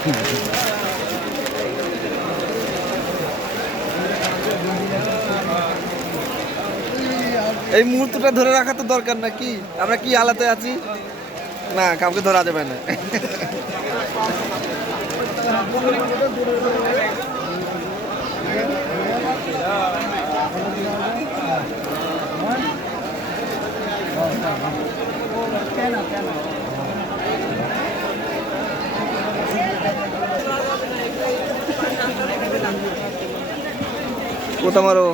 এই মুহূর্তটা ধরে রাখা তো দরকার নাকি? আমরা কি হালাতে আছি না, কাউকে ধরা যাবে না। কোথা মারো?